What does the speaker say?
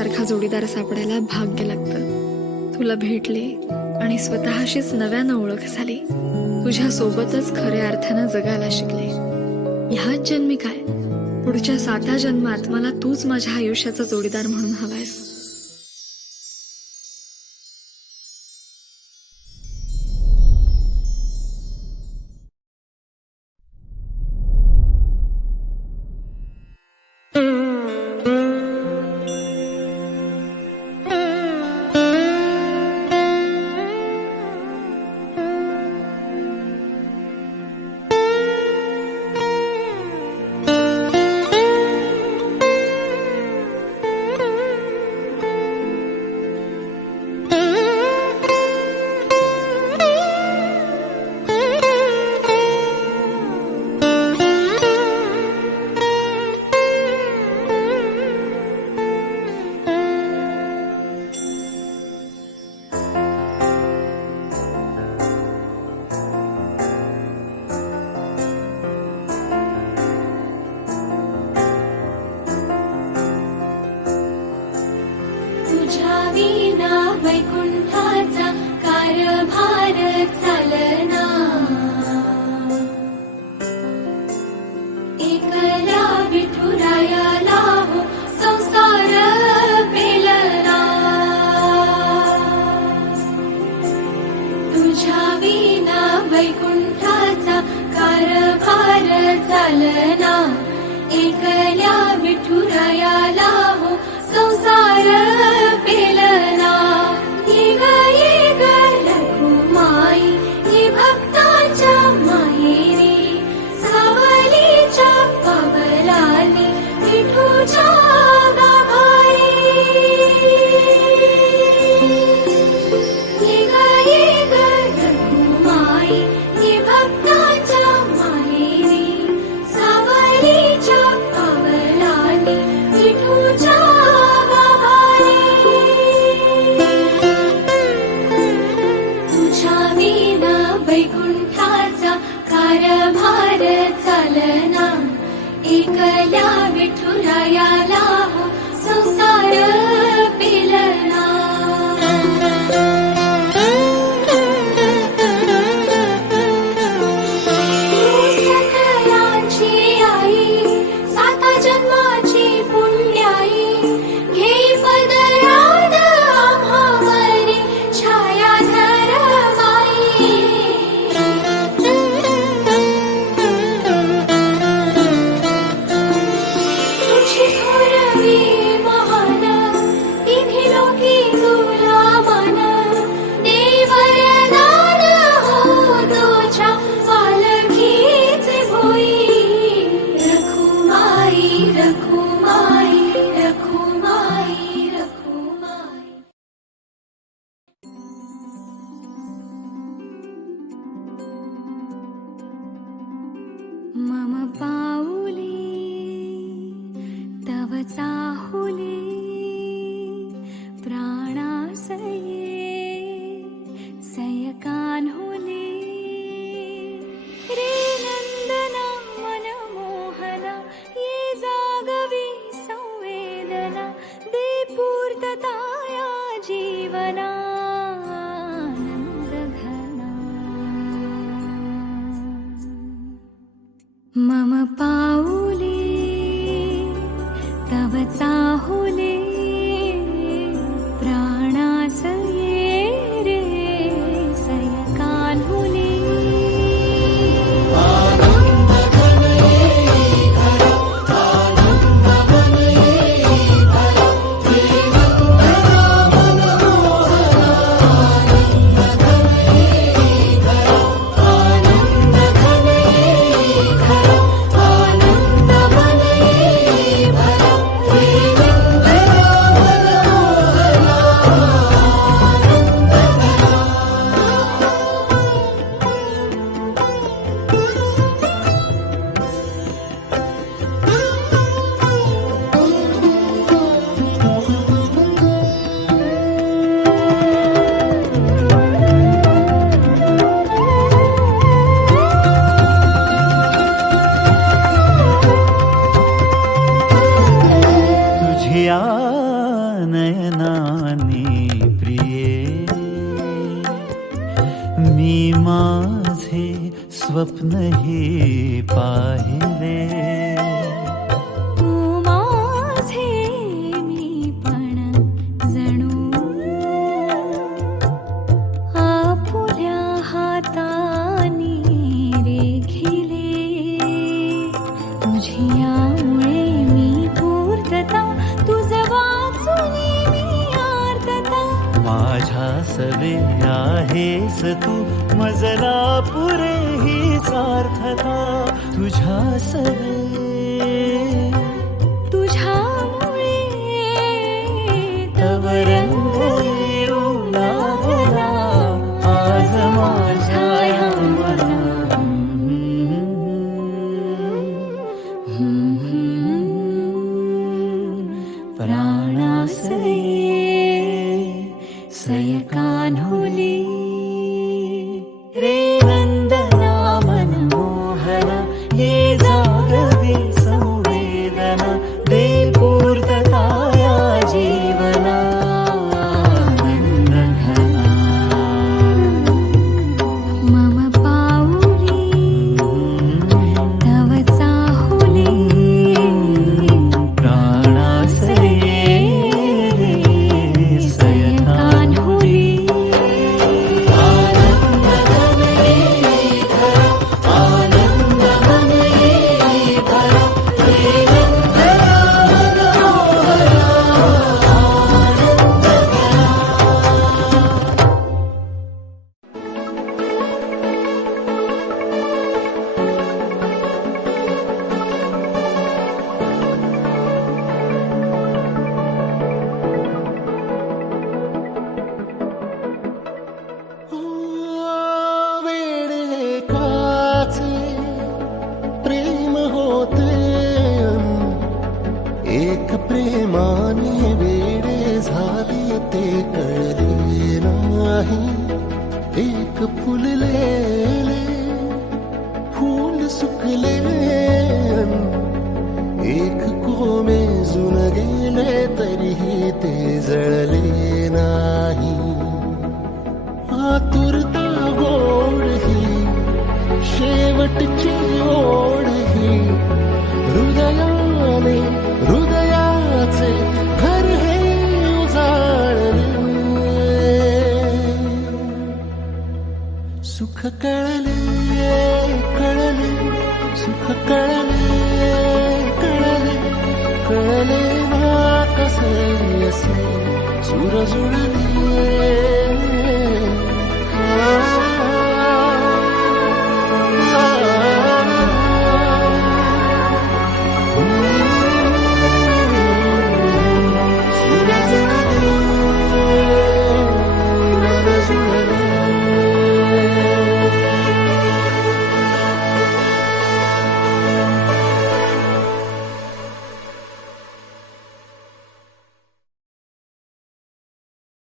तुझ्यासारखा जोडीदार सापडायला भाग्य लागतं. तुला भेटले आणि स्वतःशीच नव्यानं ओळख झाली. तुझ्या सोबतच खऱ्या अर्थानं जगायला शिकले. ह्याच जन्मी काय, पुढच्या 7 जन्मात मला तूच माझ्या आयुष्याचा जोडीदार म्हणून हवायस. नयनानी प्रिये, मी माझे स्वप्नही पाहिले. तू माझे मी पण जणू आपुल्या हातानी रेखिले. तुझ्यामुळे मी पूर्तता, तुझ वाचून मी आर्तता. माझ्या सवे आहेस तू, मजला पुरे ही सार्थता. तुझ्या सवे तुझ्यामुळे तव रंग येऊ लागला आज माझ्या या मना. प्राणासये सयकान्हुली रे नंदना मनमोहना, हे जागवे संवेदना. दे पूर्तता या जीवना आनंदघना. मम पाऊली तव चाहुली प्राणासये सयकान्हुली. वेडे काचे प्रेम होते एक प्रेमाने वेडे झाले ते कळले नाही. एक फुललेले फूल सुकले, एक कोमेजून गेले तरीही ते जळले नाही. आतुरता गोड ही शेवटची ओढ ही, हृदयाने हृदयाचे घर हे उजाळले. सुख कळले कळले, सुख कळले कळले, कळले ना कसे असे. सूर जुळले